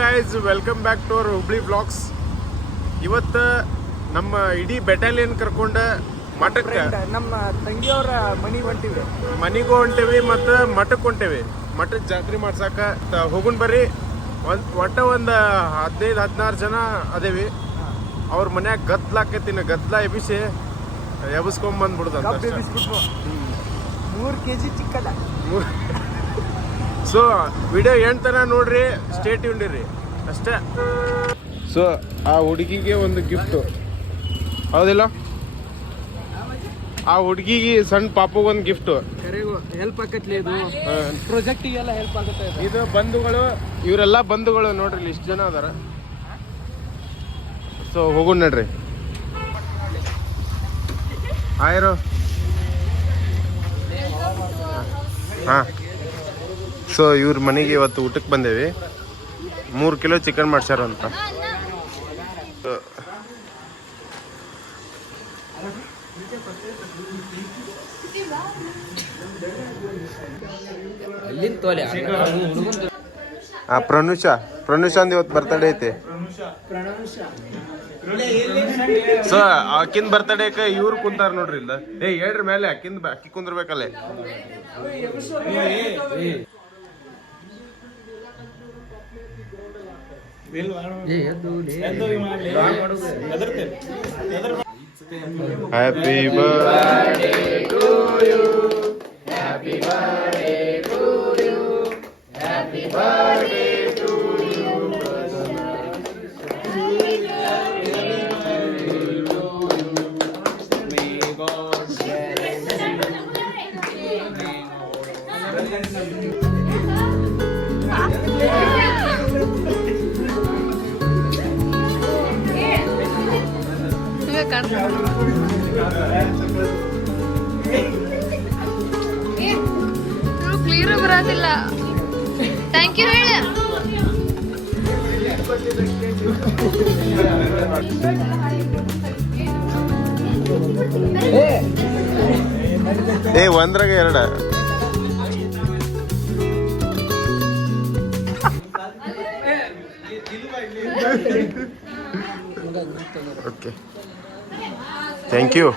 Guys welcome back to our Hubli blogs. ಇವತ್ತು ನಮ್ಮ ಇಡೀ ಬೆಟಾಲಿಯನ್ ಕರ್ಕೊಂಡು ಮಠಕ್ಕೆ ನಮ್ಮ ತಂಗಿಯವರ ಮನಿಗೂ ಹೊಂಟೇವಿ ಮತ್ತು ಮಠಕ್ಕೆ ಹೊಂಟೇವಿ. ಮಠದ ಜಾತ್ರೆ ಮಾಡ್ಸಾಕ ಹೋಗುನ್ ಬರ್ರಿ. ಒಟ್ಟು ಒಂದು 15-16 ಜನ ಅದೇವಿ. ಅವ್ರ ಮನ್ಯಾಗ ಗದ್ಲಾಕೈತಿನ ಗದ್ಲ ಎಬಿಸಿ ಎಬ್ಸ್ಕೊಂಬಂದ್ಬಿಡುದ 3 kg ಚಿಕ್ಕದ. ಸೊ ವಿಡಿಯೋ ಎಂಟನ ನೋಡ್ರಿ, ಸ್ಟೇ ಟ್ಯೂನ್ಡ್ ಇರ್ರಿ ಅಷ್ಟೇ. ಸೊ ಆ ಹುಡುಗಿಗೆ ಒಂದು ಗಿಫ್ಟು ಹೌದಿಲ್ಲ, ಆ ಹುಡುಗಿಗೆ ಸಣ್ಣ ಪಾಪಗೆ ಒಂದು ಗಿಫ್ಟು ಹೆಲ್ಪ್ ಆಗತ್ಲಿ. ಇದು ಪ್ರಾಜೆಕ್ಟಿಗೆಲ್ಲ ಹೆಲ್ಪ್ ಆಗುತ್ತೆ. ಇದು ಬಂಧುಗಳು, ಇವರೆಲ್ಲ ಬಂಧುಗಳು ನೋಡ್ರಿ, ಇಷ್ಟು ಜನ ಅದಾರ. ಸೊ ಹೋಗೋಣ ನಡ್ರಿ. ಆಯ್ರು ಹಾಂ. ಸೊ ಇವ್ರ ಮನೆಗೆ ಇವತ್ತು ಊಟಕ್ಕೆ ಬಂದೇವಿ. 3 ಕಿಲೋ ಚಿಕನ್ ಮಾಡ್ಸ್ಯಾರ ಅಂತ. ಪ್ರನುಷ ಅಂದ್ ಇವತ್ತು ಬರ್ತಡೇ ಐತಿ. ಸೊ ಅಕ್ಕಿಂದ ಬರ್ತಡೇಕ ಇವ್ರು ಕುಂತಾರ ನೋಡ್ರಿ. ಇಲ್ಲ ಹೇಳ್ರಿ ಮೇಲೆ ಅಕ್ಕಿ ಕುಂದಿರ್ಬೇಕಲ್ಲೇ. Happy birthday to you, happy birthday to you, happy birthday to you. Clear ಬರೋದಿಲ್ಲ. ಥ್ಯಾಂಕ್ ಯು ಹೇಳ. ಒಂದ್ರಾಗ 2 okay, thank you.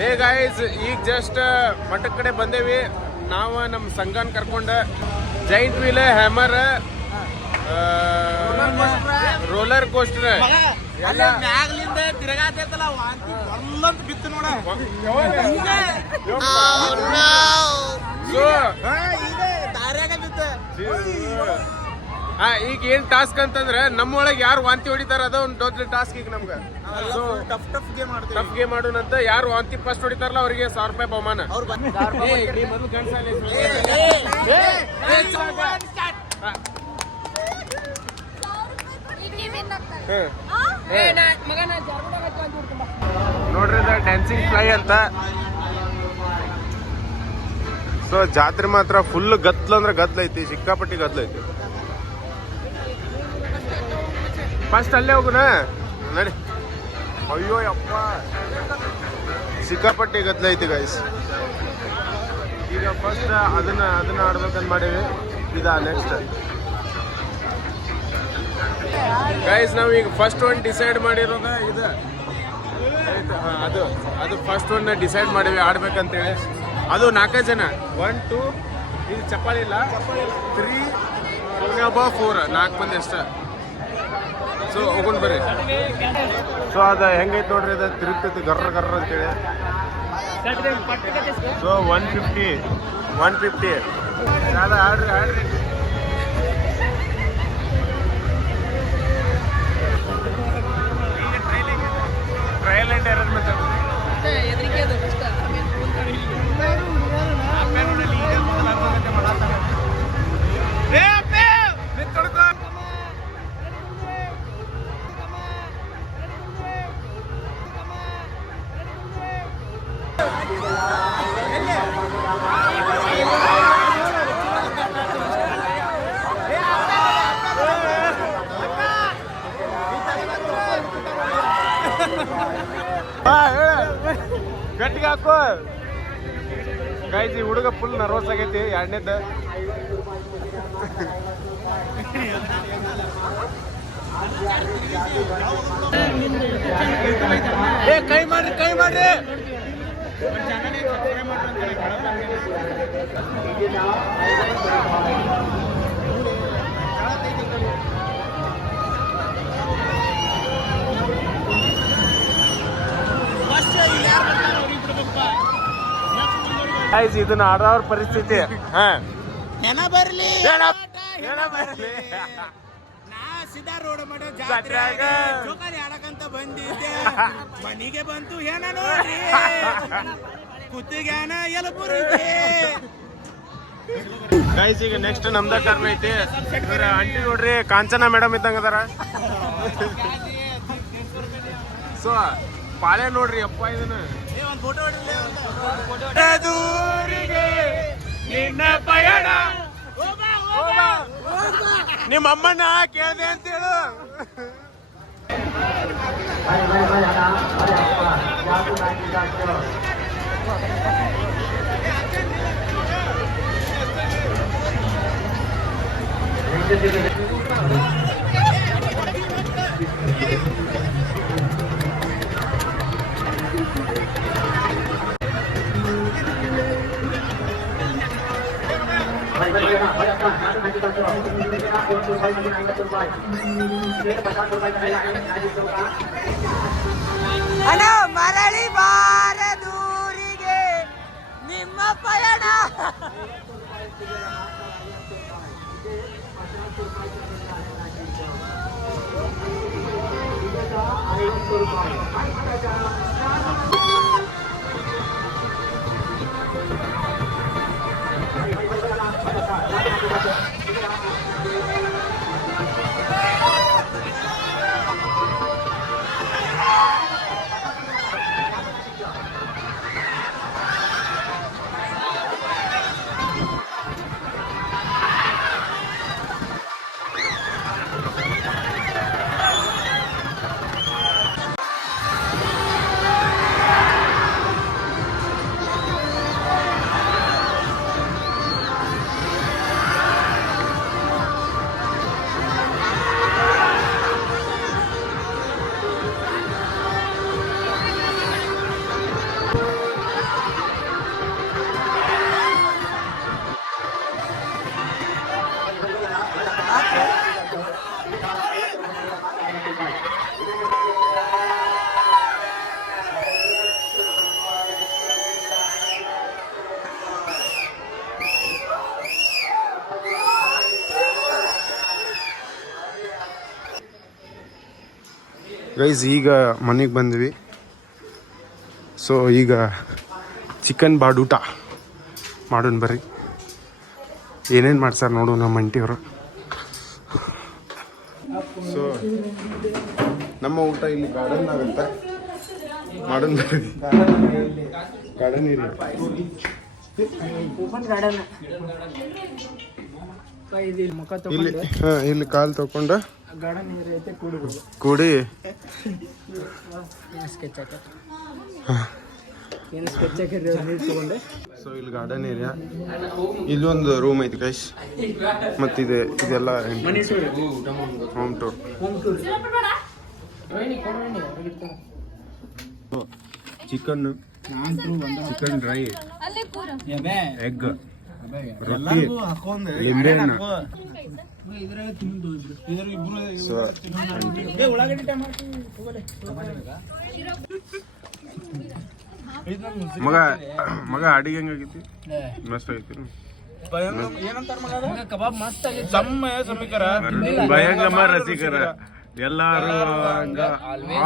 Hey guys, ಈಗ ಜಸ್ಟ್ ಮಠದ ಕಡೆ ಬಂದೇವಿ. ನಾವು ನಮ್ಮ ಸಂಘನ ಕರ್ಕೊಂಡು giant wheel, hammer, roller coaster ಎಲ್ಲ ತಿರುಗಾತೈತಲ್ಲ, ವಾಂತಿ ಬಿತ್ತು ನೋಡ. ಈಗ ಏನ್ ಟಾಸ್ಕ್ ಅಂತಂದ್ರೆ ನಮ್ಮೊಳಗೆ ಯಾರು ವಾಂತಿ ಹೊಡಿತಾರ ಅದ ಒಂದು ದೊಡ್ಡ ಟಾಸ್ಕ್. ಈಗ ನಮ್ಗೆ ಟಫ್ ಗೇಮ್ ಮಾಡೋಣಂತ. ಯಾರು ವಾಂತಿ ಫಸ್ಟ್ ಹೊಡಿತಾರಲ್ಲ ಅವ್ರಿಗೆ 1000 ರೂಪಾಯಿ ಬಹುಮಾನ. ನೋಡ್ರಿ ಡ್ಯಾನ್ಸಿಂಗ್ ಫ್ಲೈ ಅಂತ. ಸೊ ಜಾತ್ರೆ ಮಾತ್ರ ಫುಲ್ ಗತ್ಲ ಅಂದ್ರೆ ಗದ್ಲೈತಿ, ಸಿಕ್ಕಾಪಟ್ಟಿ ಗದ್ಲೈತಿ. ಫಸ್ಟ್ ಅಲ್ಲೇ ಹೋಗುನ ನಡಿ. ಅಯ್ಯೋ ಅಪ್ಪ, ಸಿಕ್ಕಾಪಟ್ಟಿ ಗದ್ಲೈತಿ ಗೈಸ್. ಈಗ ಫಸ್ಟ್ ಅದನ್ನ ಆಡ್ಬೇಕಂತ ಮಾಡೇವಿ. ಇದಾ ನೆಕ್ಸ್ಟ್ ಗೈಸ್. ನಾವೀಗ ಫಸ್ಟ್ ಒನ್ ಡಿಸೈಡ್ ಮಾಡಿರೋದ ಇದು. ಅದು ಫಸ್ಟ್ ಒನ್ ಡಿಸೈಡ್ ಮಾಡೀವಿ ಆಡ್ಬೇಕಂತೇಳಿ. ಅದು 4 ಜನ. 1 2 ಇದು ಚಪ್ಪಾಳಿ ಇಲ್ಲ, 3 4 4 ಮಂದಿ ಅಷ್ಟ. ಸೊ ಹೋಗೋಣ ಬರ್ರಿ. ಸೊ ಅದು ಹೆಂಗೈತೆ ನೋಡ್ರಿ, ಅದು ತಿರುಗ್ತೈತಿ ಗರ್ರ ಗರ್ರ ಅಂತೇಳಿ. ಸೊ 150 ಯಾವ್ದು ಆಡ್ರಿ ಟ್ರಯಲ್ ಆ್ಯಂಡ್ ಎರರ್ ಮೆಥಡ್. ಗಟ್ಟಿಗೆ ಹಾಕೋ ಗೈಸ್. ಈ ಹುಡುಗ ಫುಲ್ ನರ್ವಸ್ ಆಗೈತಿ. ಎರಡನೇದ ಕೈ ಮಾಡ್ರಿ ಕೈ ಮಾಡ್ರಿ. ಇದನ್ನ ಆಡೋರ್ ಪರಿಸ್ಥಿತಿ. ಹೆಣ ಬರ್ಲಿ ಬರ್ಲಿ ನಾ ಸಿದಾ ರೋಡ್ ಮಾಡೋ ಜಾತ್ರೆಯಾಗ ಜೋಕಾಲಿ ಆಡಕಂತ ಬಂದಿದ್ದೆ ಮನಿಗೆ ಬಂತು ಹೆಣ ನೋಡ್ರಿ ಕುತ್ತಿಗೆನ ಎಲಬುರಿಗೆ. ಗೈಸ್ ಈಗ ನೆಕ್ಸ್ಟ್ ನಮ್ದ ಕರ್ಮ ಐತಿ. ಇವ್ರ ಆಂಟಿ ನೋಡ್ರಿ ಕಾಂಚನ ಮೇಡಮ್ ಇದ್ದಂಗ ಅದಾರ. ಸೊ ಪಾಳೆ ನೋಡ್ರಿ ಅಪ್ಪ ಇದನ್ನ. ಒಂದು ಫೋಟೋ ದೂರಿಗೆ ನಿನ್ನ ಪಯಣ ನಿಮ್ಮ ಅಮ್ಮನ ಕೇಳ್ದೆ ಅಂತೇಳು. ಅಣ್ಣ ಮರಳಿ ಬಾರ ದೂರಿಗೆ ನಿಮ್ಮ ಪಯಣ. ಗೈಸ್ ಈಗ ಮನೆಗೆ ಬಂದ್ವಿ. ಸೊ ಈಗ ಚಿಕನ್ ಬಾಡೂಟ ಮಾಡೋಣ ಬರ್ರಿ. ಏನೇನು ಮಾಡ್ಸಾರ ನೋಡು ನಮ್ಮ ಅಂಟಿಯವರು. ಸೊ ನಮ್ಮ ಊಟ ಇಲ್ಲಿ ಗಾರ್ಡನ್ ಆಗುತ್ತೆ. ಮಾಡೋಣ ಬರ್ರಿ. ಗಾರ್ಡನ್ ಏರಿಯಾ ಇಲ್ಲಿ. ಇಲ್ಲಿ ಕಾಲು ತಗೊಂಡು ಕೂಡಿ ಸೊ ಇಲ್ಲಿ ಗಾರ್ಡನ್ ಏರಿಯಾ. ಇಲ್ಲೊಂದು ರೂಮ್ ಐತಿ ಗೈಸ್. ಮತ್ತಿದೆ ಇದೆಲ್ಲ home tour. Chicken dry, egg, ರೊಟ್ಟಿ, ಲಿಂಬೆಹಣ್ಣು. ಸೊ ಮಗ ಮಗ ಅಡಿಗೆ ಹೆಂಗಾಗೈತಿ? ಮಸ್ತ್ ಆಗೈತಿ. ಕಬಾಬ್ ಮಸ್ತ್ ಆಗೈತಿ. ಭಯಂಗಮ ರಸಿಕರ ಎಲ್ಲಾರು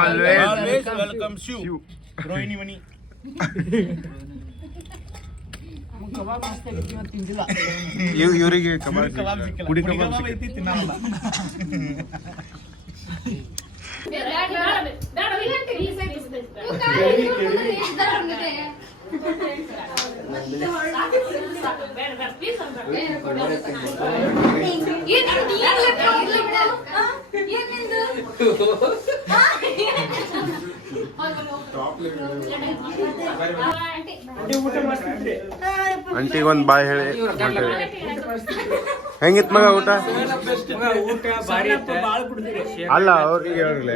ಆಲ್ವೇಸ್ ವೆಲ್ಕಮ್ ಶಿವ್ ರೋಹಿಣಿ ಮನಿ. ಕಬಾಬ್ ಮಸ್ತ್ ಆಗೈತಿ. ಇವತ್ತು ತಿಂದಿಲ್ಲ. ಇವರಿಗೆ ಕಬಾಬ್ ಕುಡಿ ಕಬಾಬ್ ಐತಿ ತಿನ್ನಲ್ಲ. ಆಂಟಿಗೆ ಒಂದು ಬಾಯ್ ಹೇಳಿ. ಹೆಂಗಿತ್ ಮಗ ಊಟ? ಊಟ ಭಾರಿ ಅಲ್ಲ ಅವ್ರಿಗೆ ಹೇಳಿಲ್ಲ.